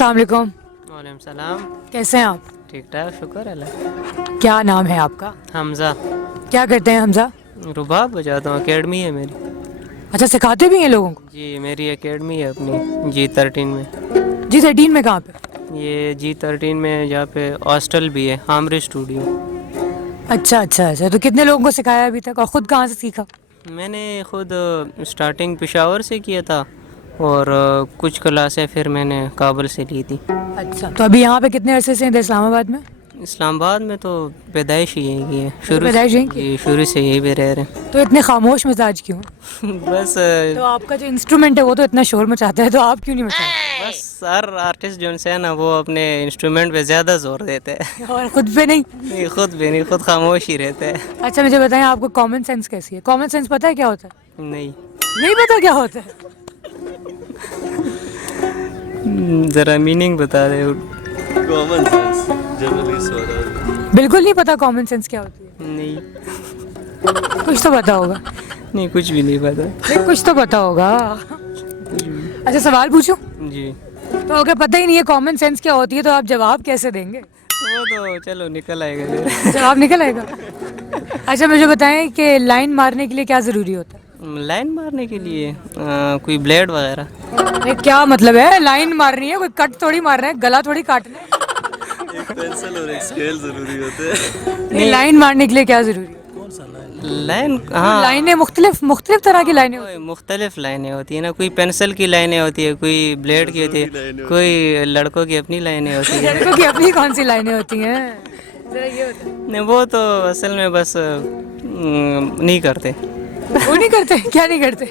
अस्सलाम वालेकुम। वालेकुम सलाम। कैसे हैं आप? ठीक ठाक, शुक्र अल्लाह। क्या नाम है आपका? हमज़ा। क्या करते हैं हमजा? रुबाब बजाता हूँ, एकेडमी है मेरी। अच्छा, सिखाते भी हैं लोगों को? जी, मेरी एकेडमी है अपनी G13 में। जी 13 में कहाँ पे? ये G13 में, जहाँ पे हॉस्टल भी है, हामरी स्टूडियो। अच्छा अच्छा अच्छा, तो कितने लोगों को सिखाया अभी तक और ख़ुद कहाँ से सीखा? मैंने खुद स्टार्टिंग पेशावर से किया था, और कुछ क्लासें फिर मैंने काबुल से ली थी। अच्छा, तो अभी यहाँ पे कितने अरसे से हैं इधर इस्लामाबाद में? इस्लामाबाद में तो पैदाइश ही यही की है, अच्छा, पैदाइश यहीं की? जी शुरू से यही पे रह रहे हैं। तो इतने खामोश मिजाज क्यों हैं? बस तो आपका जो इंस्ट्रूमेंट है वो तो इतना शोर मचाता है, तो आप क्यों नहीं मचाते? बस हर आर्टिस्ट जो है ना, वो अपने इंस्ट्रूमेंट पे ज़्यादा जोर देते हैं। और खुद पे नहीं? नहीं, खुद भी नहीं, खुद खामोश ही रहते हैं। अच्छा, मुझे बताएं आपको कॉमन सेंस कैसी है? कॉमन सेंस पता है क्या होता है? नहीं। नहीं पता क्या होता है? ज़रा मीनिंग बता दे। कॉमन सेंस जनरली सवाल। बिल्कुल नहीं पता कॉमन सेंस क्या होती है? नहीं। कुछ तो पता होगा। नहीं, कुछ भी नहीं पता। नहीं, कुछ तो पता होगा। अच्छा, सवाल पूछूं? जी, तो अगर पता ही नहीं है कॉमन सेंस क्या होती है तो आप जवाब कैसे देंगे? वो तो चलो निकल आएगा फिर। जवाब निकल आएगा। अच्छा, मुझे बताएं कि लाइन मारने के लिए क्या ज़रूरी होता है? लाइन मारने के लिए कोई ब्लेड वगैरह। अरे क्या मतलब है, लाइन मारनी है, कोई कट थोड़ी मारना है, गला थोड़ी काटना है। एक पेंसिल और एक स्केल जरूरी होते हैं। नहीं, लाइन मारने के लिए क्या ज़रूरी है? लाइन, हाँ, लाइनें मुख्तलिफ मुख्तलिफ तरह की लाइनें होती कोई मुख्तलिफ लाइनें होती है ना, कोई पेंसिल की लाइनें होती है, कोई ब्लेड की होती है, कोई लड़कों की अपनी लाइनें होती हैं। है। लड़कों की अपनी कौन सी लाइनें होती हैं? जरा ये बताओ। नहीं, वो तो असल में बस नहीं करते। वो नहीं करते? क्या नहीं करते?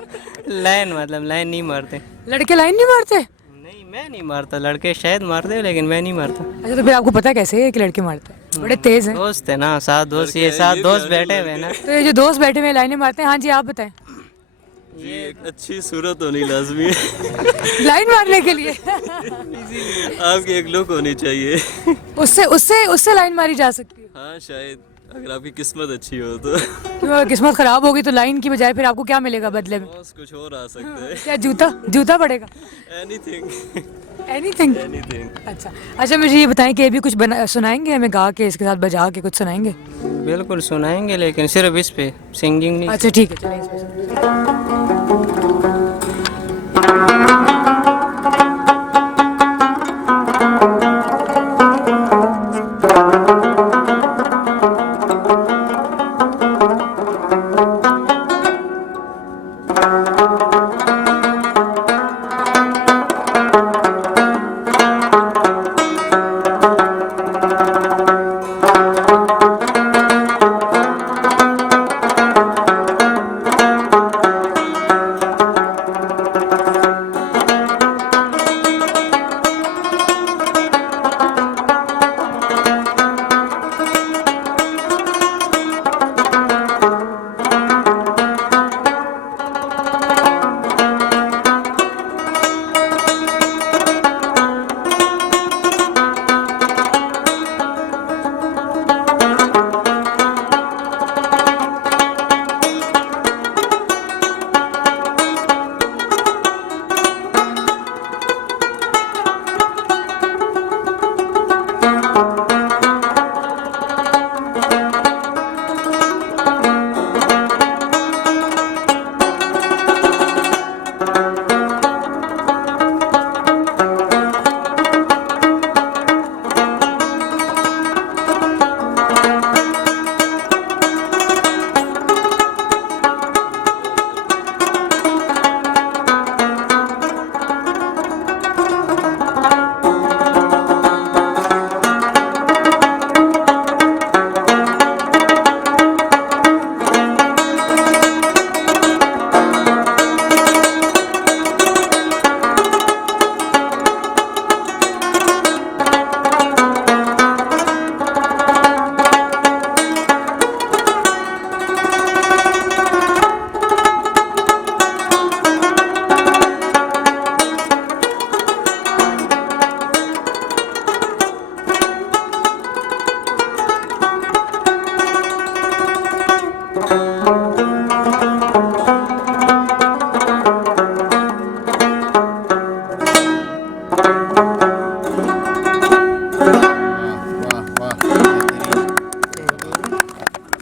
लाइन मतलब लाइन नहीं मारते। लड़के लाइन नहीं मारते? नहीं, मैं नहीं मारता, लड़के शायद मारते हैं, लेकिन मैं नहीं मारता। अच्छा, तो फिर आपको पता कैसे है कि लड़के मारते हैं? बड़े तेज हैं। दोस्त है ना, साथ दोस्त, ये साथ दोस्त बैठे हुए हैं ना। तो ये जो दोस्त बैठे हुए लाइनें मारते हैं, हाँ जी आप बताएं। जी, एक अच्छी सूरत होनी लाजमी है। लाइन मारने के लिए आपकी एक लुक होनी चाहिए। उससे उससे उससे लाइन मारी जा सकती है। हाँ, शायद अगर आपकी किस्मत अच्छी हो तो क्यों, अगर किस्मत खराब होगी तो लाइन की बजाय फिर आपको क्या मिलेगा बदले में? बॉस कुछ और आ सकता है। क्या, जूता? जूता पड़ेगा? Anything anything? एनीथिंग। अच्छा अच्छा, मुझे ये बताएं कि अभी कुछ सुनाएंगे हमें, गा के इसके साथ बजा के कुछ सुनाएंगे? बिल्कुल सुनाएंगे, लेकिन सिर्फ इस पे, सिंगिंग नहीं। अच्छा ठीक है, चलिए इस पे सुनाएं।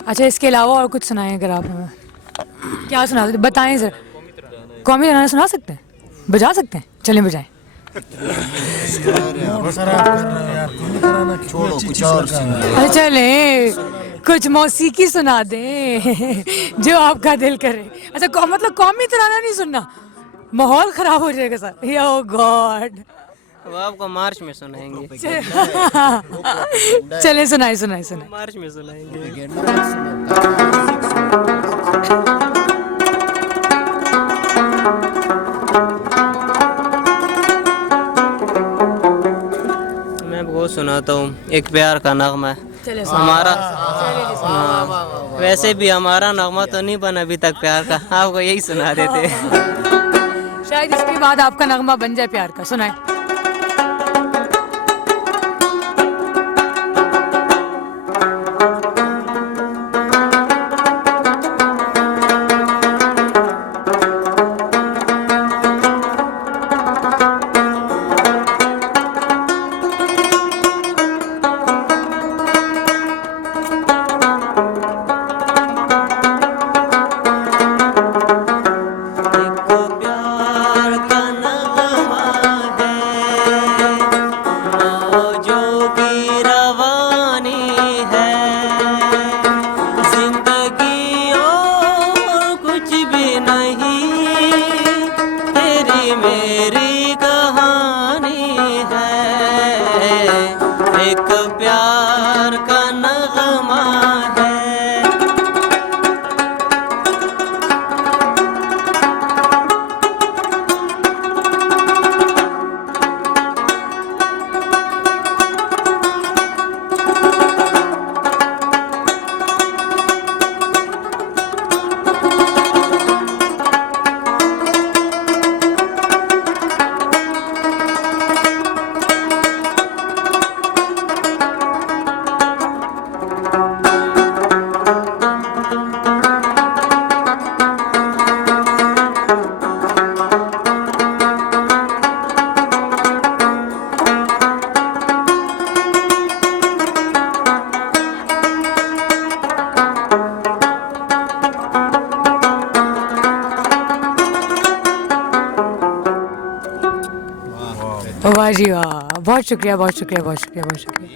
अच्छा, इसके अलावा और कुछ सुनाएं अगर आप हमें। क्या सुना सकते, बताएं जरा। कौमी तराना सुना सकते हैं, बजा सकते हैं? चलें बजाएं। अच्छा चलें, कुछ मौसीकी सुना दें जो आपका दिल करे। अच्छा मतलब कौमी तराना नहीं सुनना, माहौल खराब हो जाएगा सर। ओह गॉड। अब आपको मार्च में सुनाएंगे। चले सुनाए सुनाए सुनाए। मार्च में सुनाएंगे। मैं बहुत सुनाता हूँ, एक प्यार का नगमा है चले हमारा। वैसे भी हमारा नगमा तो नहीं बना अभी तक प्यार का, आपको यही सुना देते। शायद इसके बाद आपका नगमा बन जाए प्यार का। सुनाए। मेरी कहानी है, एक प्यार का नगमा है। वाह जी वाह, बहुत शुक्रिया बहुत शुक्रिया बहुत शुक्रिया बहुत शुक्रिया।